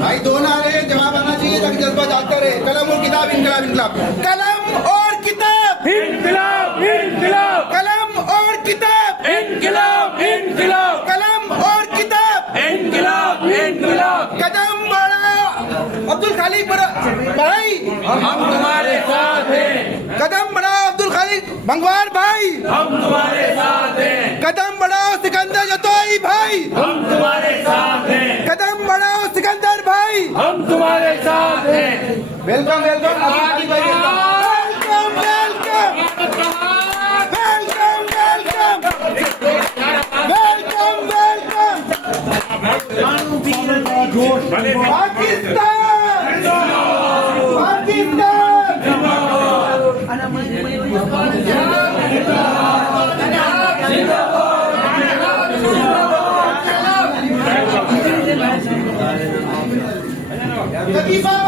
भाई दो नारे जवाब आना चाहिए ताकि जज्बा जागता रहे। कलम और किताब इनकलाब इनकलाब, कलम और किताब इनकलाब इनकलाब, कलम और किताब इनकलाब इनकलाब, कलम और किताब इनकलाब इनकलाब। कदम बढ़ाओ अब्दुल खालिक भाई, हम तुम्हारे साथ हैं, कदम बढ़ाओ अब्दुल खालिक भंगवार भाई, हम तुम्हारे साथ हैं, कदम बढ़ाओ सिकंदर जतोई भाई, हम तुम्हारे साथ हैं, कदम बढ़ाओ सिकंदर भाई। हम तुम्हारे साथ हैं। Welcome welcome welcome welcome welcome welcome welcome Pakistan Pakistan